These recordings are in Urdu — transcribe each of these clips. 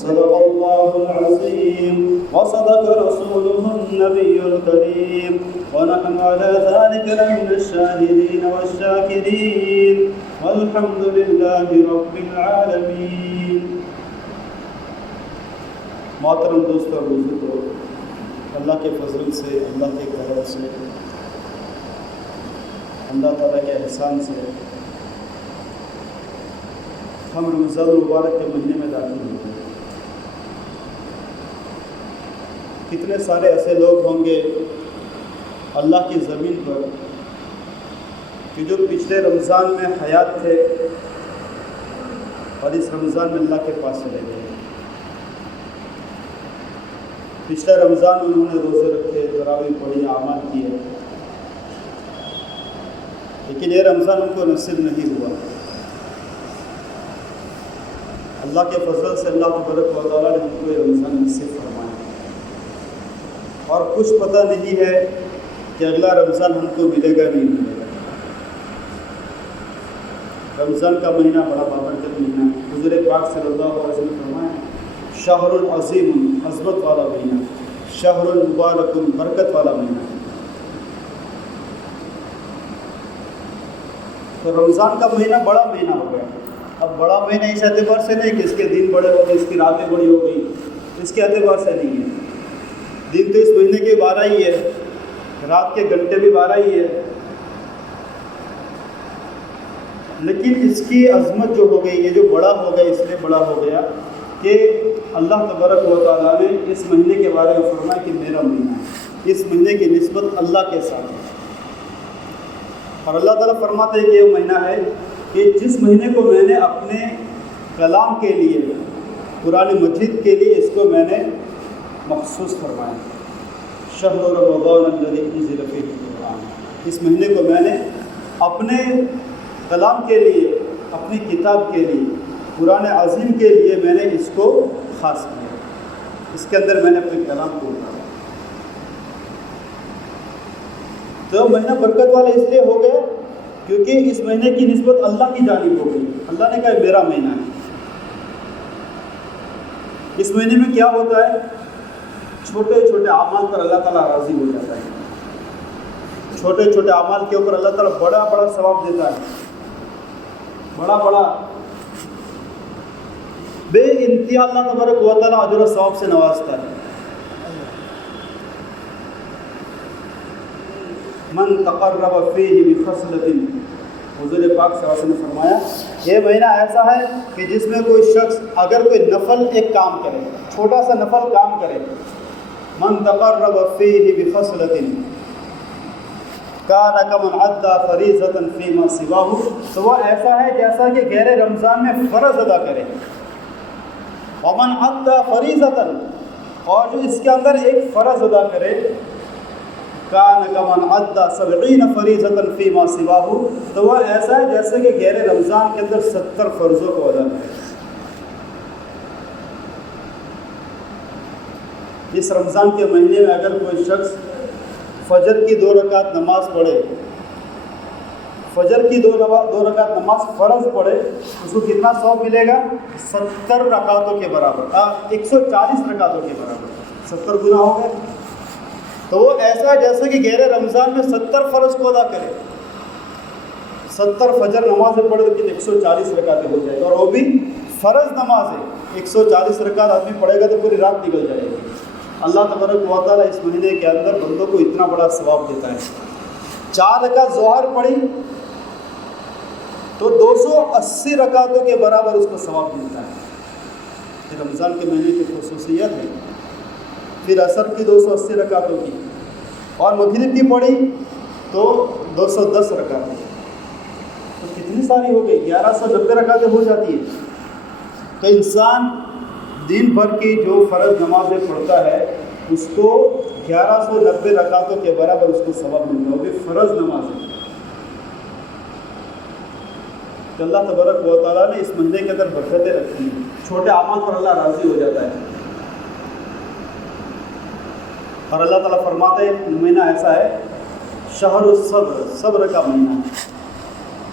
صدق الله العظيم وصدق رسوله النبي الكريم ونحن على ذلك لمن الشاهدين والشاكرين والحمد لله رب العالمين. محترم دوستو اور بزرگو، اللہ کے فضل سے، اللہ کے کرم سے، اللہ تعالیٰ کے احسان سے ہم رمضان المبارک کے مہینے میں داخل ہوئے. کتنے سارے ایسے لوگ ہوں گے اللہ کی زمین پر کہ جو پچھلے رمضان میں حیات تھے اور اس رمضان میں اللہ کے پاس چلے گئے. پچھلے رمضان میں انہوں نے روزے رکھے، تراویح پڑھی، اعمال کیے، لیکن یہ رمضان ان کو نصیب نہیں ہوا. اللہ کے فضل سے اللہ تبارک و تعالیٰ نے ان کو یہ رمضان نصیب فرمایا، اور کچھ پتہ نہیں ہے کہ اگلا رمضان ہم کو ملے گا نہیں ملے گا. رمضان کا مہینہ بڑا بابرکت مہینہ ہے. حضور پاک صلی اللہ علیہ وسلم نے فرمایا شہر العظیم، عظمت والا مہینہ، شہر المبارک، برکت والا مہینہ. تو رمضان کا مہینہ بڑا مہینہ ہو گیا. اب بڑا مہینہ اس اعتبار سے نہیں کہ اس کے دن بڑے ہو گئے، اس کی راتیں بڑی ہو گئی، اس کے اعتبار سے نہیں ہے. دن تو اس مہینے کے 12 ہی ہے، رات کے گھنٹے بھی 12 ہی ہے، لیکن اس کی عظمت جو ہو گئی، یہ جو بڑا ہو گیا، اس لیے بڑا ہو گیا کہ اللہ تبارک و تعالیٰ نے اس مہینے کے بارے میں فرمایا کہ میرا مہینہ ہے. اس مہینے کی نسبت اللہ کے ساتھ ہے. اور اللہ تعالیٰ فرماتے ہیں کہ یہ مہینہ ہے کہ جس مہینے کو میں نے اپنے کلام کے لیے، قرآن مجید کے لیے اس کو میں نے مخصوص فرمایا. شہر رمضان الذی انزل فیہ القرآن. اس مہینے کو میں نے اپنے کلام کے لیے، اپنی کتاب کے لیے، قرآن عظیم کے لیے میں نے اس کو خاص کیا. اس کے اندر میں نے اپنے کلام کو اتارا. تو مہینہ برکت والا اس لیے ہو گیا کیونکہ اس مہینے کی نسبت اللہ کی جانب ہو گئی. اللہ نے کہا میرا مہینہ ہے. اس مہینے میں کیا ہوتا ہے؟ چھوٹے چھوٹے اعمال پر اللہ تعالیٰ راضی ہو جاتا ہے. چھوٹے چھوٹے اعمال کے اوپر اللہ تعالیٰ بڑا بڑا ثواب دیتا ہے. بڑا بڑا بے انتہا اللہ تبارک و تعالیٰ اجر و ثواب سے نوازتا ہے. من تقرب فیہ بخصلۃ، حضور پاک صلی اللہ علیہ وسلم نے فرمایا یہ مہینہ ایسا ہے کہ جس میں کوئی شخص اگر کوئی نفل ایک کام کرے، چھوٹا سا نفل کام کرے، من تقرب فیہ بخصلۃ کان کمن ادی فریضۃ فیما سواہ، تو وہ ایسا ہے جیسا کہ غیر رمضان میں فرض ادا کرے. ومن ادی فریضۃ، اور جو اس کے اندر ایک فرض ادا کرے، کان کمن ادی 70 فریضۃ فیما سواہ، تو وہ ایسا ہے جیسے کہ غیر رمضان کے اندر 70 فرضوں کو ادا کرے. اس رمضان کے مہینے میں اگر کوئی شخص فجر کی 2 رکعت نماز پڑھے، فجر کی 2 رکعت نماز فرض پڑھے، اس کو کتنا ثواب ملے گا؟ 70 رکعتوں کے برابر، 140 رکعتوں کے برابر. 70 گنا ہو گئے. تو وہ ایسا ہے جیسے کہ غیر رمضان میں 70 فرض کو ادا کرے. 70 فجر نمازیں پڑھے تو 140 رکعتیں ہو جائے گی، اور وہ بھی فرض نماز ہے. 140 رکعت آدمی پڑھے گا تو پوری رات نکل جائے گی. اللہ تبارک و تعالیٰ اس مہینے کے اندر بندوں کو اتنا بڑا ثواب دیتا ہے. 4 رکعت ظہر پڑھی تو 280 رکعتوں کے برابر اس کو ثواب ملتا ہے. یہ رمضان کے مہینے کی خصوصیت ہے. پھر عصر کی 280 رکعتوں کی، اور مغرب کی پڑھی تو 210 رکعتیں، تو کتنی ساری ہو گئی؟ 1190 رکعتیں ہو جاتی ہیں. تو انسان دن بھر کی جو فرض نمازیں پڑھتا ہے اس کو 1190 رکعتوں کے برابر اس کو ثواب ملتا ہے. وہ بھی فرض نماز ہے. تو اللہ تبارک و تعالیٰ نے اس مہینے کے اندر برکتیں رکھی ہیں. چھوٹے اعمال پر اللہ راضی ہو جاتا ہے. اور اللہ تعالیٰ فرماتے ہیں مہینہ ایسا ہے شہر الصبر، صبر کا مہینہ.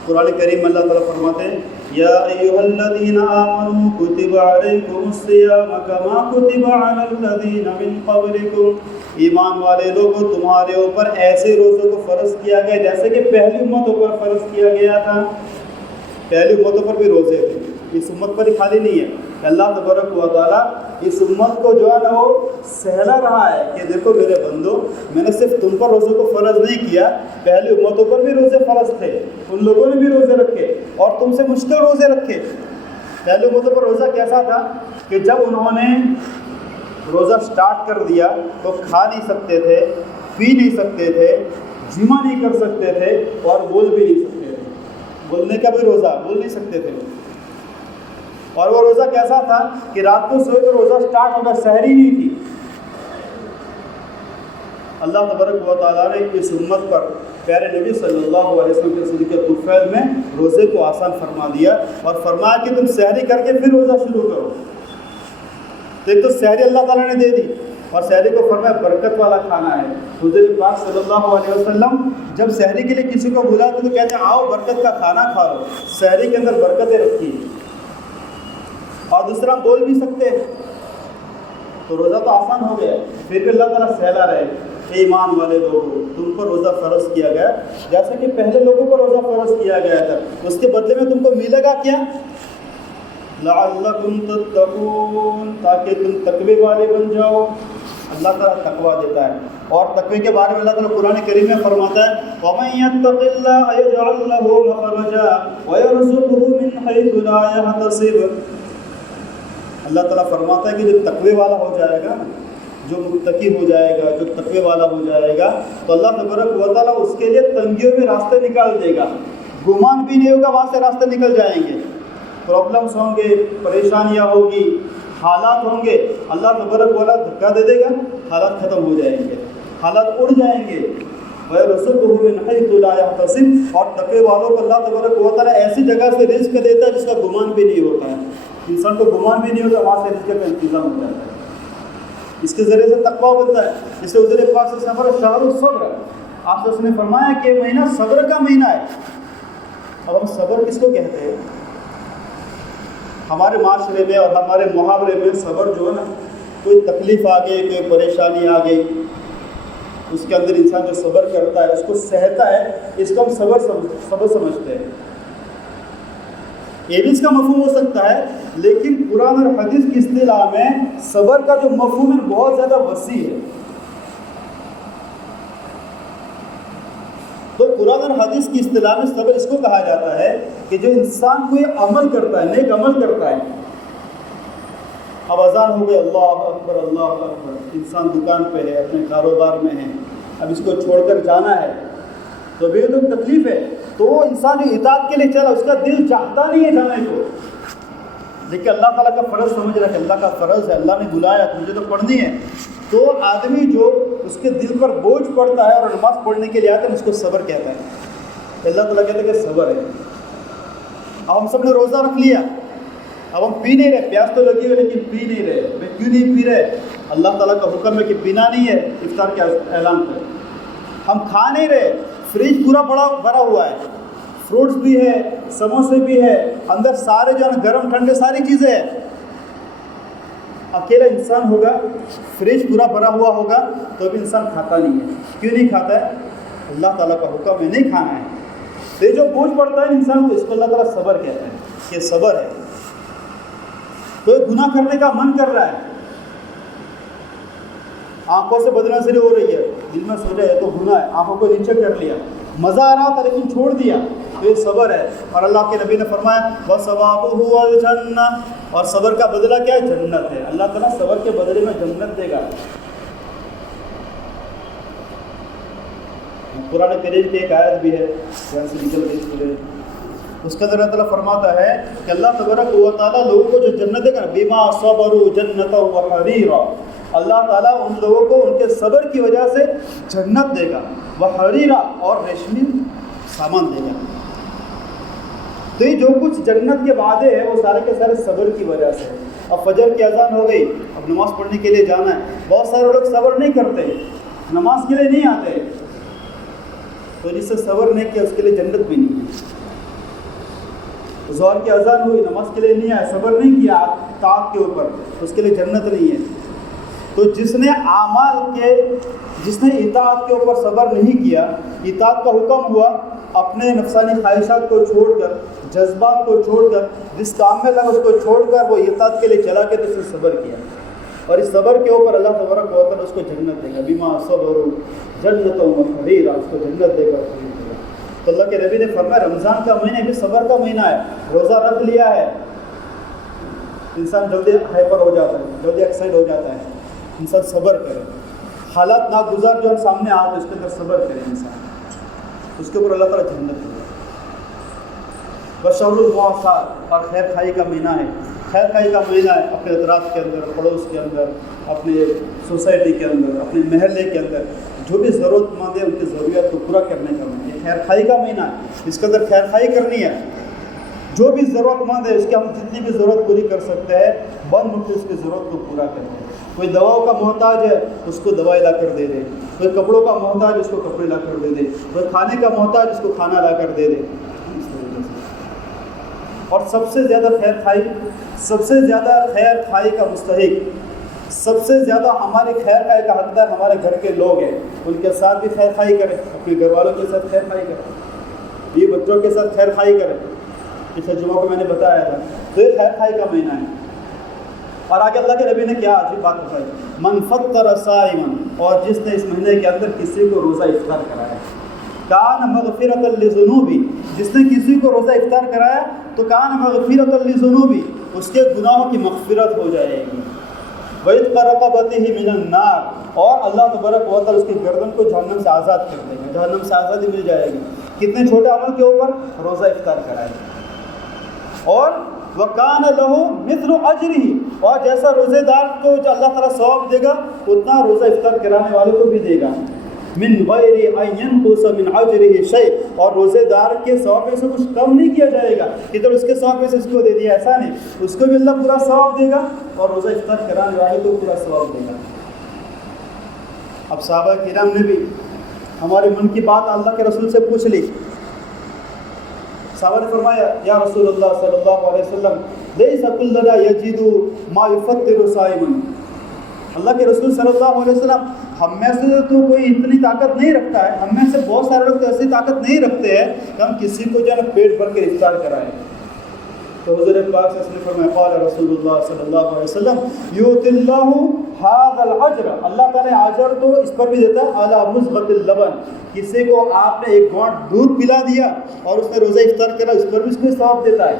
قرآن کریم میں اللہ تعالیٰ فرماتے ہیں یا ایھا الذین آمنوا کتب علیکم الصیام کما کتب علی الذین من قبلکم، ایمان والے لوگوں تمہارے اوپر ایسے روزوں کو فرض کیا گیا جیسے کہ پہلی امتوں پر فرض کیا گیا تھا۔ پہلی امتوں پر بھی روزے تھے، اس امت پر ہی خالی نہیں ہے۔ اللہ تبارک و تعالیٰ اس امت کو جو ہے نا وہ سہلا رہا ہے کہ دیکھو میرے بندو، میں نے صرف تم پر روزوں کو فرض نہیں کیا، پہلی امتوں پر بھی روزے فرض تھے، ان لوگوں نے بھی روزے رکھے اور تم سے مشکل روزے رکھے۔ پہلی امتوں پر روزہ کیسا تھا کہ جب انہوں نے روزہ سٹارٹ کر دیا تو کھا نہیں سکتے تھے، پی نہیں سکتے تھے، جمع نہیں کر سکتے تھے اور بول بھی نہیں سکتے تھے۔ بولنے کا بھی روزہ، بول نہیں سکتے تھے۔ اور وہ روزہ کیسا تھا کہ رات کو سوئے تو روزہ سٹارٹ ہوگا، سحری نہیں تھی۔ اللہ تبارک و تعالیٰ نے اس امت پر پیارے نبی صلی اللہ علیہ وسلم کے صدقہ طفیل میں روزے کو آسان فرما دیا اور فرمایا کہ تم سحری کر کے پھر روزہ شروع کرو۔ تو ایک تو سحری اللہ تعالیٰ نے دے دی اور سحری کو فرمایا برکت والا کھانا ہے۔ حضور پاک صلی اللہ علیہ وسلم جب سحری کے لیے کسی کو بلاتے تو کہتے ہیں آؤ برکت کا کھانا کھا لو، سحری کے اندر برکتیں رکھی۔ اور دوسرا بول بھی سکتے ہیں تو روزہ تو آسان ہو گیا، پھر بھی اللہ تعالیٰ سہلا رہے۔ اے ایمان والے لوگوں تم پر روزہ فرض کیا گیا جیسا کہ پہلے لوگوں پر روزہ فرض کیا گیا تھا، اس کے بدلے میں تم کو ملے گا کیا؟ لعلکم تتقون، تاکہ تم تقوی والے بن جاؤ۔ اللہ تعالیٰ تقوی دیتا ہے اور تقوی کے بارے میں اللہ تعالیٰ قرآن کریم میں فرماتا ہے وَمَن يَتَّقِ اللَّهَ يَجْعَل لَّهُ مَخْرَجًا وَيَرْزُقْهُ مِنْ حَيْثُ لَا يَحْتَسِبُ۔ اللہ تعالیٰ فرماتا ہے کہ جو تقوی والا ہو جائے گا، جو متقی ہو جائے گا، جو تقوی والا ہو جائے گا تو اللہ تبارک و تعالیٰ اس کے لیے تنگیوں میں راستے نکال دے گا، گمان بھی نہیں ہوگا، وہاں سے راستے نکل جائیں گے۔ پرابلمس ہوں گے، پریشانیاں ہوگی، حالات ہوں گے، اللہ تبارک و تعالیٰ دھکا دے دے گا، حالات ختم ہو جائیں گے، حالات اڑ جائیں گے۔ وَيَرْزُقْهُ مِنْ حَيْثُ لَا يَحْتَسِبُ، اور تقوی والوں کو اللہ تبارک و تعالیٰ ایسی جگہ سے رزق دیتا ہے جس کا گمان بھی نہیں ہوتا ہے، انسان کو گمان بھی نہیں ہوتا، وہاں سے رزق کا انتظام ہو جاتا ہے، اس کے ذریعے سے تقویٰ بنتا ہے۔ اس سے حضور پاک سے سفر شہر الصبر، آپ سے اس نے فرمایا کہ مہینہ صبر کا مہینہ ہے۔ اب ہم صبر کس کو کہتے ہیں؟ ہمارے معاشرے میں اور ہمارے محاورے میں صبر جو ہے نا، کوئی تکلیف آ گئی، کوئی پریشانی آ گئی، اس کے اندر انسان جو صبر کرتا ہے، اس کو سہتا ہے، اس کو ہم صبر سمجھتے ہیں۔ یہ بھی اس کا مفہوم ہو سکتا ہے، لیکن قرآن اور حدیث کی اصطلاح میں صبر کا جو مفہوم ہے بہت زیادہ وسیع ہے۔ تو قرآن اور حدیث کی اصطلاح میں صبر اس کو کہا جاتا ہے کہ جو انسان کوئی عمل کرتا ہے، نیک عمل کرتا ہے، اب اذان ہو گئی، اللہ اکبر اللہ اکبر، انسان دکان پہ ہے، اپنے کاروبار میں ہے، اب اس کو چھوڑ کر جانا ہے تو بے تو تکلیف ہے، تو وہ انسان جو اطاعت کے لیے چلا اس کا دل چاہتا نہیں ہے جانے کو، لیکن اللہ تعالیٰ کا فرض سمجھ رہا ہے کہ اللہ کا فرض ہے، اللہ نے بلایا تو مجھے تو پڑھنی ہے، تو آدمی جو اس کے دل پر بوجھ پڑتا ہے اور نماز پڑھنے کے لیے آتا ہے اس کو صبر کہتا ہے۔ اللہ تعالیٰ کہتا ہے کہ صبر ہے۔ اب ہم سب نے روزہ رکھ لیا، اب ہم پی نہیں رہے، پیاس تو لگی ہوئی لیکن پی نہیں رہے، میں کیوں نہیں پی رہے؟ اللہ تعالیٰ کا حکم ہے کہ پینا نہیں ہے، افطار کے اعلان کر۔ ہم کھا نہیں رہے، فریج پورا بھرا ہوا ہے، فروٹس بھی ہے، سموسے بھی ہے، اندر سارے جو ہے گرم ٹھنڈے ساری چیزیں ہیں۔ اکیلا انسان ہوگا، فریج پورا بھرا ہوا ہوگا تو بھی انسان کھاتا نہیں ہے۔ کیوں نہیں کھاتا ہے؟ اللہ تعالیٰ کا حکم ہے نہیں کھانا ہے۔ یہ جو بوجھ پڑتا ہے انسان کو، اس کو اللہ تعالیٰ صبر کہتا ہے، یہ صبر ہے۔ کوئی گناہ کرنے کا من کر رہا ہے، آنکھوں سے بدنظری ہو رہی ہے، دل میں سوچا یہ تو گناہ ہے، آنکھوں کو نیچے کر لیا، مزہ آ رہا تھا لیکن چھوڑ دیا، تو یہ صبر ہے۔ اور اللہ کے نبی نے فرمایا وَثَوَابُهُ الْجَنَّةُ، اور صبر کا بدلہ کیا ہے؟ جنت ہے۔ اللہ تعالیٰ صبر کے بدلے میں جنت دے گا۔ قرآن کریم کی ایک آیت بھی ہے جہاں سے نکل گئی، اس کے اندر اللہ تعالیٰ فرماتا ہے کہ اللہ تبارک و تعالیٰ لوگوں کو جو جنت دے گا، بِمَا صَبَرُوا جَنَّةً وَحَرِيرًا، اللہ تعالیٰ ان لوگوں کو ان کے صبر کی وجہ سے جنت دے گا، وحریرا، اور ریشمی سامان دے گا۔ تو یہ جو کچھ جنت کے وعدے ہیں وہ سارے کے سارے صبر کی وجہ سے۔ اب فجر کی اذان ہو گئی، اب نماز پڑھنے کے لیے جانا ہے، بہت سارے لوگ صبر نہیں کرتے، نماز کے لیے نہیں آتے، تو جس سے صبر نہیں کیا اس کے لیے جنت بھی نہیں ہے۔ ظہر کی اذان ہوئی، نماز کے لیے نہیں آیا، صبر نہیں کیا طاعت کے اوپر، اس کے لیے جنت نہیں ہے۔ تو جس نے اطاعت کے اوپر صبر نہیں کیا، اطاعت کا حکم ہوا، اپنے نفسانی خواہشات کو چھوڑ کر، جذبات کو چھوڑ کر، جس کام میں لگا اس کو چھوڑ کر وہ اطاعت کے لیے چلا کے، تو اس نے صبر کیا، اور اس صبر کے اوپر اللہ تبارک و تعالیٰ اس کو جنت دے گا، بما صبروا جنت و حریرا، اس کو جنت دے گا۔ تو اللہ کے نبی نے فرمایا رمضان کا مہینہ بھی صبر کا مہینہ ہے، روزہ رکھ لیا ہے، انسان جلدی ہائپر ہو جاتا ہے، جلدی ایکسائٹ ہو جاتا ہے، انسان صبر کرے، حالات ناگزار جو سامنے آتے ہیں اس کے اندر صبر کرے انسان، اس کے اوپر اللہ تعالیٰ جنت دے گا۔ بشہر المواسات، اور خیر خائی کا مہینہ ہے، خیر خائی کا مہینہ ہے، اپنے اطراف کے اندر، پڑوس کے اندر، اپنے سوسائٹی کے اندر، اپنے محلے کے اندر جو بھی ضرورت مند ہے ان کی ضروریات کو پورا کرنے کا مہینہ، یہ خیر خائی کا مہینہ ہے، اس کے اندر خیر خائی کرنی ہے، جو بھی ضرورت مند ہے اس کی ہم جتنی بھی ضرورت پوری کر سکتے ہیں، بند مٹ اس کی ضرورت کو پورا کرتے ہیں۔ کوئی دواؤں کا محتاج ہے اس کو دوائی لا کر دے دے، کوئی کپڑوں کا محتاج اس کو کپڑے لا کر دے دے، کوئی کھانے کا محتاج اس کو کھانا لا کر دے دے، اس طریقے سے۔ اور سب سے زیادہ خیر خائی کا مستحق، سب سے زیادہ ہماری خیر خائی کا حقدار ہمارے گھر کے لوگ ہیں، ان کے ساتھ بھی خیر خائی کریں، اپنے گھر والوں کے ساتھ خیر خائی کریں، یہ بچوں کے ساتھ خیر خائی کریں، پچھلے جمعہ کو میں نے بتایا تھا۔ تو یہ خیر خائی کا مہینہ ہے۔ اور آگے اللہ کے نبی نے کیا عجیب بات بتائی، من فطر صائما، اور جس نے اس مہینے کے اندر کسی کو روزہ افطار کرایا، کان مغفرۃ لذنوبی، جس نے کسی کو روزہ افطار کرایا تو کان مغفرۃ لذنوبی، اس کے گناہوں کی مغفرت ہو جائے گی، وَعِتْقَ رَقَبَتِهِ مِنَ النَّارِ، اور اللہ تبارک و تعالیٰ اس کی گردن کو جہنم سے آزاد کر دے گا، جہنم سے آزادی مل جائے گی۔ کتنے چھوٹے عمل کے اوپر؟ روزہ افطار کرائے۔ اور وَكَانَ لَهُ مِثْلُ أَجْرِهِ، اور جیسا روزے دار کو جو اللہ تعالیٰ ثواب دے گا اتنا روزہ افطار کرانے والے کو بھی دے گا، مِنْ غَيْرِ أَنْ يَنْقُصَ مِنْ أَجْرِهِ شَيْءٍ، اور روزے دار کے ثواب میں سے کچھ کم نہیں کیا جائے گا کہ جب اس کے ثواب میں سے اس کو دے دیا، ایسا نہیں، اس کو بھی اللہ پورا ثواب دے گا اور روزہ افطار کرانے والے کو پورا ثواب دے گا۔ اب صحابہ کرام نے بھی ہمارے من کی بات اللہ کے رسول سے پوچھ لی، صحابہ نے فرمایا یا رسول اللہ صلی اللہ علیہ وسلم لیس کلنا یجد ما یفطر صائما، اللہ کے رسول صلی اللہ علیہ وسلم ہم میں سے تو کوئی اتنی طاقت نہیں رکھتا ہے، ہم میں سے بہت سارے لوگ تو ایسی طاقت نہیں رکھتے ہیں کہ ہم کسی کو جو ہے نا پیٹ بھر کے افطار کرائیں۔ تو حضور پاک صلی اللہ علیہ وسلم نے فرمایا قال رسول اللہ صلی اللہ علیہ وسلم یؤتی اللہ ھذا الاجر، اللہ تعالیٰ اجر تو اس پر بھی دیتا ہے، علی مزغۃ اللبن، کسی کو آپ نے ایک گھونٹ دودھ پلا دیا اور اس نے روزہ افطار کرا، اس پر بھی اس کو ثواب دیتا ہے۔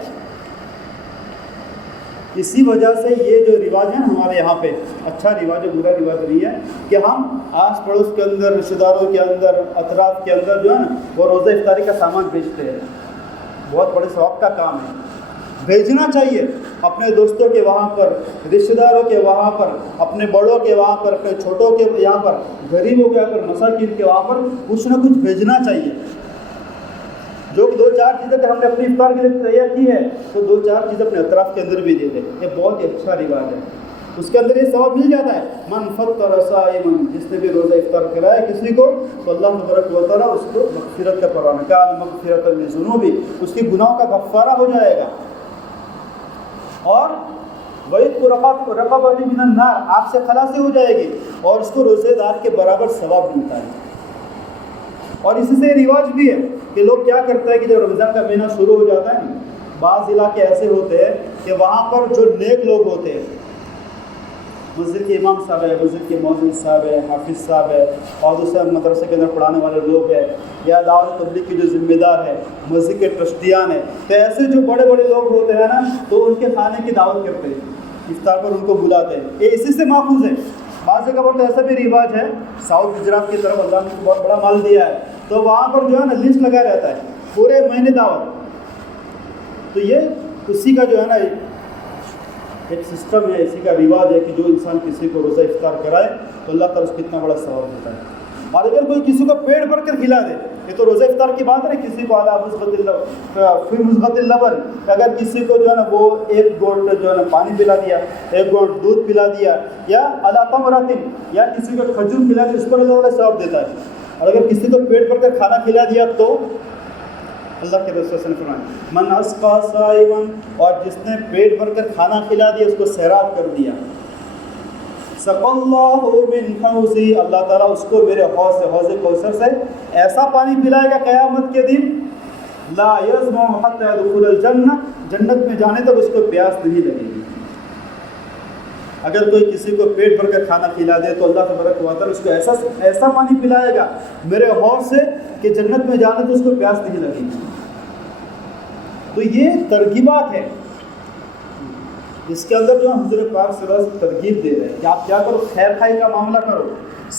اسی وجہ سے یہ جو رواج ہے ہمارے یہاں پہ اچھا رواج ہے، برا رواج نہیں ہے کہ ہم آس پڑوس کے اندر، رشتہ داروں کے اندر، اطراف کے اندر جو ہے نا وہ روزہ افطاری کا سامان بیچتے ہیں، بہت بڑے ثواب کا کام ہے، بھیجنا چاہیے اپنے دوستوں کے وہاں پر، رشتہ داروں کے وہاں پر، اپنے بڑوں کے وہاں پر، اپنے چھوٹوں کے یہاں پر، غریبوں کے یہاں پر، مساکین کے وہاں پر کچھ نہ کچھ بھیجنا چاہیے۔ جو دو چار چیزیں کہ ہم نے اپنی افطار کے لیے تیار کی ہے تو دو چار چیزیں اپنے اطراف کے اندر بھی دے دیں، یہ بہت ہی اچھا رواج ہے، اس کے اندر یہ ثواب مل جاتا ہے۔ من فطر صائما، جس نے بھی روزہ افطار کرایا کسی کو تو اللہ تبارک و تعالیٰ اس کو مغفرت کا پروانہ، کان مغفرۃ لذنوبہ، اس کے گناہوں کا غفارہ ہو جائے گا، اور وَعِتْقُ رَقَبَتِهِ مِنَ النَّارِ، آپ سے خلاصی ہو جائے گی اور اس کو روزے دار کے برابر ثواب ملتا ہے۔ اور اسی سے رواج بھی ہے کہ لوگ کیا کرتے ہیں کہ جب رمضان کا مہینہ شروع ہو جاتا ہے نا، بعض علاقے ایسے ہوتے ہیں کہ وہاں پر جو نیک لوگ ہوتے ہیں، مسجد کے امام صاحب ہے، مسجد کے مؤذن صاحب ہے، حافظ صاحب ہے، اور دوسرے مدرسے کے اندر پڑھانے والے لوگ ہیں، یا دعوت تبلیغ کی جو ذمہ دار ہے، مسجد کے ٹرسٹیان ہیں، تو ایسے جو بڑے بڑے لوگ ہوتے ہیں نا تو ان کے کھانے کی دعوت کرتے ہیں، افطار پر ان کو بلاتے ہیں، یہ اسی سے ماخوذ ہے۔ بعض جگہ پر تو ایسا بھی رواج ہے، ساؤتھ گجرات کی طرف اللہ نے بہت بڑا مال دیا ہے تو وہاں پر جو ہے نا لسٹ لگا رہتا ہے پورے مہینے دعوت، تو یہ اسی کا جو ہے نا ایک سسٹم ہے، اسی کا رواج ہے کہ جو انسان کسی کو روزہ افطار کرائے تو اللہ تعالیٰ اس کو اتنا بڑا ثواب دیتا ہے۔ اور اگر کوئی کسی کو پیٹ بھر کر کھلا دے، یہ تو روزہ افطار کی بات ہے، کسی کو فی مزغۃ اللبن، اگر کسی کو جو ہے نا وہ ایک گھونٹ جو ہے نا پانی پلا دیا، ایک گھونٹ دودھ پلا دیا، یا علی تمرۃ، یا کسی کو کھجور پلا دیا، اس پر اللہ تعالیٰ ثواب دیتا ہے۔ اور اگر کسی کو پیٹ بھر کر کھانا کھلا دیا تو اللہ کے رسول صلی اللہ علیہ وسلم نے فرمایا من اسقا صائما، اور جس نے پیٹ بھر کر کھانا کھلا دیا، اس کو سیراب کر دیا، سقى اللہ من حوضی، اللہ تعالیٰ اس کو میرے حوض سے، حوض کوثر سے ایسا پانی پلائے گا قیامت کے دن، لا یظمأ حتی یدخل الجنہ، جنت میں جانے تک اس کو پیاس نہیں لگے گی۔ اگر کوئی کسی کو پیٹ بھر کر کھانا کھلا دے تو اللہ تبارک و تعالیٰ اس کو ایسا پانی پلائے گا میرے حوض سے کہ جنت میں جانے تو اس کو پیاس نہیں لگے گی۔ تو یہ ترغیبات ہیں، اس کے اندر جو حضور پاک صلی اللہ علیہ وسلم ترغیب دے رہے ہیں کہ آپ کیا کرو، خیر خائی کا معاملہ کرو،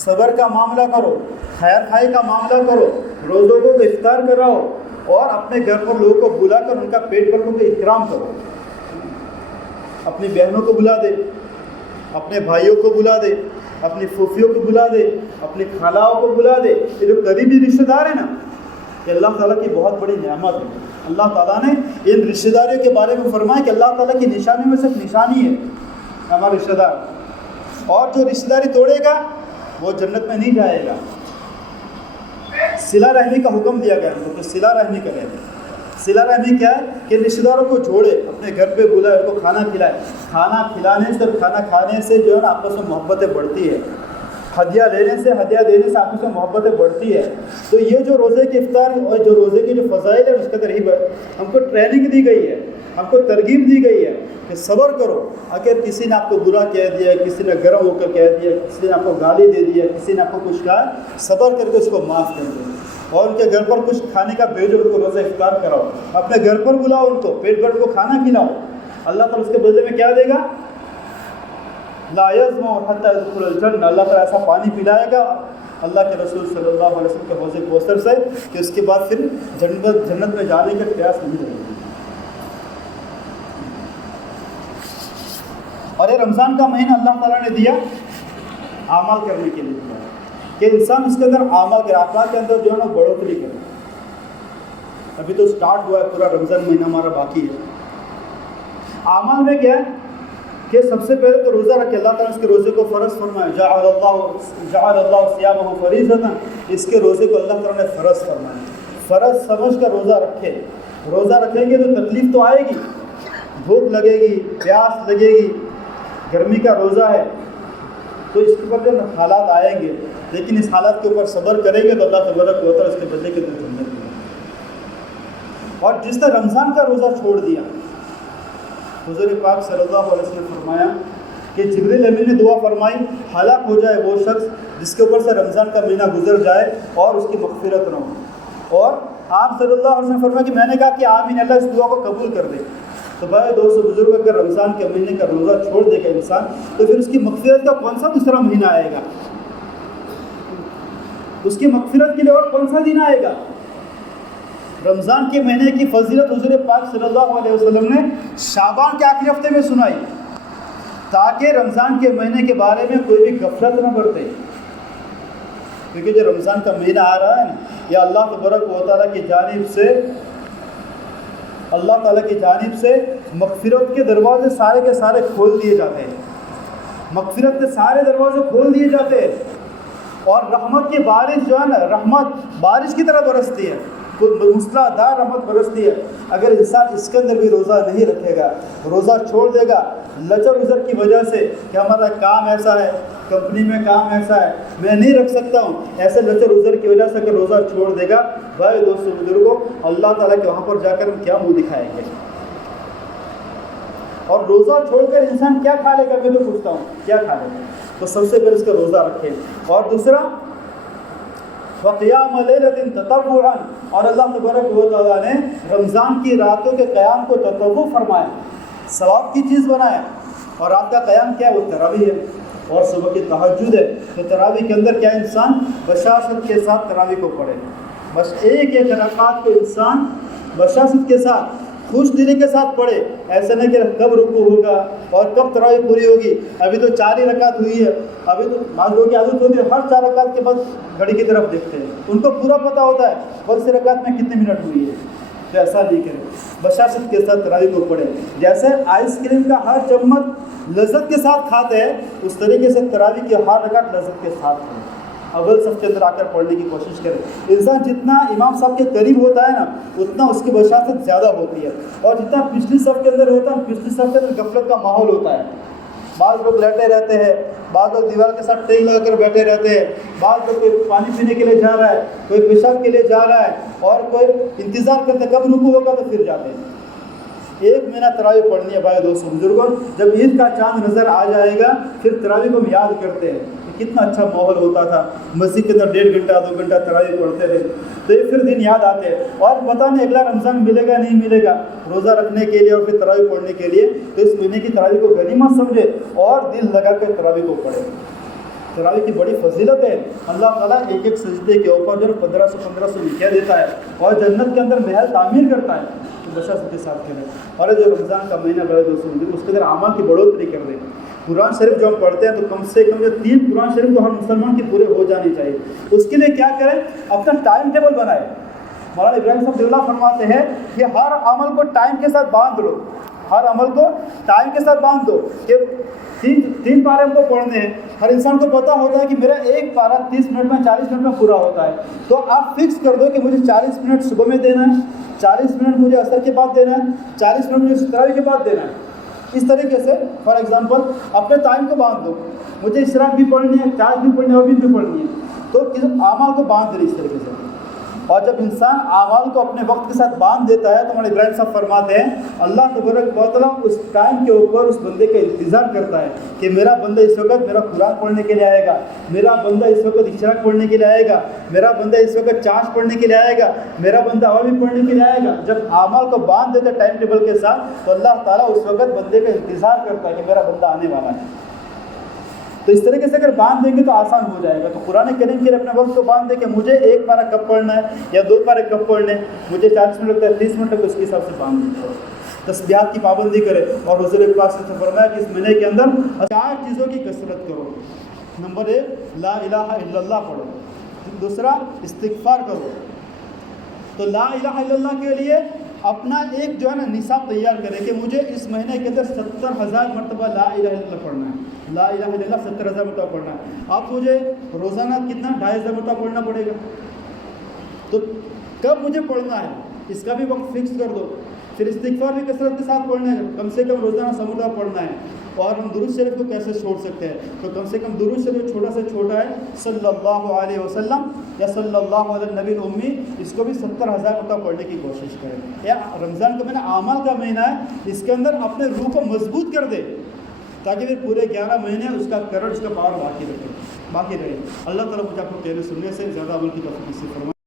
صبر کا معاملہ کرو، خیر خائی کا معاملہ کرو، روزوں کو افطار کراؤ، اور اپنے گھر پر لوگوں کو بلا کر ان کا پیٹ بھرنے کا اکرام کرو، اپنی بہنوں کو بلا دے، اپنے بھائیوں کو بلا دے، اپنی پھوپھیوں کو بلا دے، اپنی خالاؤں کو بلا دے، یہ جو قریبی رشتہ دار ہیں نا، کہ اللہ تعالیٰ کی بہت بڑی نعمت ہے۔ اللہ تعالیٰ نے ان رشتہ داریوں کے بارے میں فرمایا کہ اللہ تعالیٰ کی نشانی میں صرف نشانی ہے ہمارا رشتہ دار، اور جو رشتہ داری توڑے گا وہ جنت میں نہیں جائے گا۔ صلہ رحمی کا حکم دیا گیا ہے کہ صلہ رحمی کریں۔ صلہ رحمی کیا ہے کہ رشتہ داروں کو جوڑے، اپنے گھر پہ بلائے، ان کو کھانا کھلائے۔ کھانا کھلانے سے، کھانا کھانے سے جو ہے نا آپس میں محبتیں بڑھتی ہے، ہدیہ لینے سے، ہدیہ دینے سے آپس میں محبتیں بڑھتی ہے۔ تو یہ جو روزے کی افطار اور جو روزے کی جو فضائل ہے اس کا ترغیب ہے، ہم کو ٹریننگ دی گئی ہے، ہم کو ترغیب دی گئی ہے کہ صبر کرو۔ اگر کسی نے آپ کو برا کہہ دیا، کسی نے گرم ہو کر کہہ دیا، کسی نے آپ کو گالی دے دیا، کسی نے آپ کو کچھ کہا، صبر کر کے اس کو معاف کر دو، اور ان کے گھر پر کچھ کھانے کا بھیجو، ان کو روزہ افطار کراؤ، اپنے گھر پر بلاؤ، ان کو پیٹ بھر کو کھانا کھلاؤ۔ اللہ تعالیٰ اس کے بدلے میں کیا دے گا؟ لا یظمأ حتی یدخل الجنہ، اللہ تعالیٰ ایسا پانی پلائے گا اللہ کے رسول صلی اللہ علیہ وسلم کے حوض کوثر سے کہ اس کے بعد پھر جنت میں جانے کے پیاس نہیں لگے گی۔ اور یہ رمضان کا مہینہ اللہ تعالیٰ نے دیا اعمال کرنے کے لیے دیا کہ انسان اس کے اندر اعمال کرے، اخلاق کے اندر جو ہے نا بڑھوتری کرے۔ ابھی تو سٹارٹ ہوا ہے، پورا رمضان مہینہ ہمارا باقی ہے۔ اعمال میں کیا ہے کہ سب سے پہلے تو روزہ رکھے، اللہ تعالیٰ اس کے روزے کو فرض فرمایا، جعل اللہ صیامہ فریضۃ، اس کے روزے کو اللہ تعالیٰ نے فرض فرمایا۔ فرض سمجھ کر روزہ رکھے، روزہ رکھیں گے تو تکلیف تو آئے گی، بھوک لگے گی، پیاس لگے گی، گرمی کا روزہ ہے تو اس کے اوپر جو حالات آئیں گے، لیکن اس حالات کے اوپر صبر کریں گے تو اللہ تبارک و تعالیٰ اس کے بدلے کے اندر جنت دے گا۔ اور جس نے رمضان کا روزہ چھوڑ دیا، حضور پاک صلی اللہ علیہ وسلم نے فرمایا کہ جبریل امین نے دعا فرمائی، ہلاک ہو جائے وہ شخص جس کے اوپر سے رمضان کا مہینہ گزر جائے اور اس کی مغفرت نہ ہو۔ اور آپ صلی اللہ علیہ وسلم نے فرمایا کہ میں نے کہا کہ آمین، اللہ اس دعا کو قبول کر دے۔ تو بھائی دوستو بزرگ، اگر رمضان کے مہینے کا روزہ چھوڑ دے گا انسان تو پھر اس کی مغفرت کا کون سا دوسرا مہینہ آئے گا؟ اس کی مغفرت کے لیے اور کون سا دن آئے گا؟ رمضان کے مہینے کی فضیلت حضور پاک صلی اللہ علیہ وسلم نے شعبان کے آخری ہفتے میں سنائی تاکہ رمضان کے مہینے کے بارے میں کوئی بھی غفلت نہ برتے، کیونکہ جو رمضان کا مہینہ آ رہا ہے یہ اللہ تبارک و تعالیٰ کی جانب سے، اللہ تعالیٰ کی جانب سے مغفرت کے دروازے سارے کے سارے کھول دیے جاتے ہیں، مغفرت کے سارے دروازے کھول دیے جاتے ہیں، اور رحمت کی بارش جو ہے نا، رحمت بارش کی طرح برستی ہے، موسلا دار رحمت برستی ہے۔ اگر انسان اس کے اندر بھی روزہ نہیں رکھے گا، روزہ چھوڑ دے گا لچر ازر کی وجہ سے کہ ہمارا کام ایسا ہے، کمپنی میں کام ایسا ہے، میں نہیں رکھ سکتا ہوں، ایسے لچر ازر کی وجہ سے اگر روزہ چھوڑ دے گا، بھائی دوستو بزرگوں، اللہ تعالیٰ کے وہاں پر جا کر ہم کیا منہ دکھائیں گے؟ اور روزہ چھوڑ کر انسان کیا کھا لے گا؟ میں تو پوچھتا ہوں کیا کھا لے گا؟ تو سب سے پہلے اس کا روزہ رکھے۔ اور دوسرا وقیام لیلۃ تطوعا، اور اللہ تبارک و تعالیٰ نے رمضان کی راتوں کے قیام کو تطوع فرمایا، ثواب کی چیز بنایا۔ اور رات کا قیام کیا ہے؟ وہ تراویح ہے، اور صبح کی تہجد ہے۔ تو تراویح کے اندر کیا انسان بشاشت کے ساتھ تراویح کو پڑھے، بس ایک ایک رکعت کو انسان بشاشت کے ساتھ، خوش دلی کے ساتھ پڑھے، ایسا نہیں کہ کب رکوع ہوگا اور کب تراویح پوری ہوگی، ابھی تو 4 ہی رکعت ہوئی ہے، ابھی تو بعض لوگوں کی عادت ہوتی ہے ہر 4 رکعت کے بعد گھڑی کی طرف دیکھتے ہیں، ان کو پورا پتہ ہوتا ہے کون سی رکعت میں کتنے منٹ ہوئی ہے۔ تو ایسا نہیں کرے، بشاشت کے ساتھ تراویح کو پڑھے۔ جیسے آئس کریم کا ہر چمچ لذت کے ساتھ کھاتے ہیں، اس طریقے سے تراویح کی ہر رکعت لذت کے ساتھ ہے۔ اول صف کے اندر آ کر پڑھنے کی کوشش کرے. انسان جتنا امام صاحب کے قریب ہوتا ہے نا اتنا اس کی بشاشت زیادہ ہوتی ہے, اور جتنا پچھلی صف کے اندر ہوتا ہے پچھلی صف کے اندر غفلت کا ماحول ہوتا ہے. بعض لوگ لیٹے رہتے ہیں, بعض لوگ دیوار کے ساتھ ٹینگ لگا کر بیٹھے رہتے ہیں, بعض لوگ کوئی پانی پینے کے لیے جا رہا ہے, کوئی پیشاب کے لیے جا رہا ہے, اور کوئی انتظار کرتے کب رکوع ہوگا تو پھر جاتے ہیں. 1 مہینہ تراویح پڑھنی ہے بھائی دوستوں بزرگوں. جب عید کا چاند نظر آ جائے گا پھر تراویح کو ہم یاد کرتے ہیں کہ کتنا اچھا ماحول ہوتا تھا, مسجد کے اندر 1.5 گھنٹہ 2 گھنٹہ تراویح پڑھتے رہے. تو یہ پھر دن یاد آتے ہیں, اور پتہ نہیں اگلا رمضان ملے گا نہیں ملے گا روزہ رکھنے کے لیے اور پھر تراویح پڑھنے کے لیے. تو اس مہینے کی تراویح کو غنیمت سمجھے اور دل لگا کر تراویح کو پڑھے. تراویح کی بڑی فضیلت ہے. اللہ تعالیٰ ایک ایک سجدے کے اوپر جو 1500 لکھا دیتا ہے, اور جنت کے اندر محل تعمیر کرتا ہے. بشاشت کے ساتھ کریں. اور جو رمضان کا مہینہ بڑے دوستوں اس کے اندر اعمال کی بڑھوتری کر دیں. قرآن شریف جو ہم پڑھتے ہیں تو کم سے کم جو 3 قرآن شریف تو ہر مسلمان کے پورے ہو جانے چاہیے. اس کے لیے کیا کریں, اپنا ٹائم ٹیبل بنائیں. مولانا ابراہیم صاحب اللہ فرماتے ہیں کہ ہر عمل کو ٹائم کے ساتھ باندھ لو, ہر عمل کو ٹائم کے ساتھ باندھ دو کہ 3 پارے ہم کو پڑھنے ہیں. ہر انسان کو پتہ ہوتا ہے کہ میرا ایک پارہ 30 منٹ میں 40 منٹ میں پورا ہوتا ہے. تو آپ فکس کر دو کہ مجھے 40 منٹ صبح میں دینا ہے, 40 منٹ مجھے عصر کے بعد دینا ہے, 40 منٹ مجھے تراویح کے بعد دینا ہے. اس طریقے سے فار ایگزامپل اپنے ٹائم کو باندھ دو. مجھے اشراق بھی پڑھنی ہے, چارج بھی پڑھنی ہے, اور بھی پڑھنی ہے. تو اعمال کو باندھ دے اس طریقے سے. اور جب انسان اعمال کو اپنے وقت کے ساتھ باندھ دیتا ہے تو ہمارے ابراہیم صاحب فرماتے ہیں اللہ تبارک و تعالیٰ اس ٹائم کے اوپر اس بندے کا انتظار کرتا ہے کہ میرا بندہ اس وقت میرا قرآن پڑھنے کے لیے آئے گا, میرا بندہ اس وقت اشراق پڑھنے کے لیے آئے گا, میرا بندہ اس وقت چاش پڑھنے کے لیے آئے گا, میرا بندہ اور بھی پڑھنے کے لیے آئے گا. جب اعمال کو باندھ دیتے ٹائم ٹیبل کے ساتھ تو اللہ تعالیٰ اس وقت بندے کا انتظار کرتا ہے کہ میرا بندہ آنے والا ہے. تو اس طریقے سے اگر باندھ دیں گے تو آسان ہو جائے گا. تو قرآن کریم کے لیے اپنے وقت کو باندھ دیں کہ مجھے 1 پارہ کب پڑھنا ہے یا 2 پارے کب پڑھنے, مجھے 40 منٹ لگتا ہے 30 منٹ تک, اس کے حساب سے باندھ دیں. تسبیحات کی پابندی کرے. اور حضور پاک صلی اللہ علیہ وسلم نے فرمایا کہ اس مہینے کے اندر 4 چیزوں کی کثرت کرو. نمبر 1 لا الہ الا اللہ پڑھو. دوسرا استغفار کرو. تو لا الہ الا اللہ کے لیے اپنا ایک جو ہے نا نصاب تیار کرے کہ مجھے اس مہینے کے اندر 70,000 مرتبہ لا الہ الا اللہ پڑھنا ہے. لا الہ الا اللہ 70,000 مرتبہ پڑھنا ہے. آپ مجھے روزانہ کتنا 2,500 مرتبہ پڑھنا پڑے گا. تو کب مجھے پڑھنا ہے اس کا بھی وقت فکس کر دو. پھر استغفار بھی کثرت کے ساتھ پڑھنا ہے, کم سے کم روزانہ 100 مرتبہ پڑھنا ہے. اور ہم درود شریف کو کیسے چھوڑ سکتے ہیں, تو کم سے کم درود شریف چھوٹا سے چھوٹا ہے صلی اللہ علیہ وسلم یا صلی اللہ علیہ نبی الامی, اس کو بھی 70,000 مرتبہ پڑھنے کی کوشش کریں. یا رمضان کا مہینہ اعمال کا مہینہ ہے, اس کے اندر اپنے روح کو مضبوط کر دے تاکہ پھر پورے 11 مہینے اس کا کرڑ اس کا پاور باقی رہے. اللہ تعالیٰ مجھے آپ کو کہنے سننے سے زیادہ عمل کی توفیق نصیب فرمائے.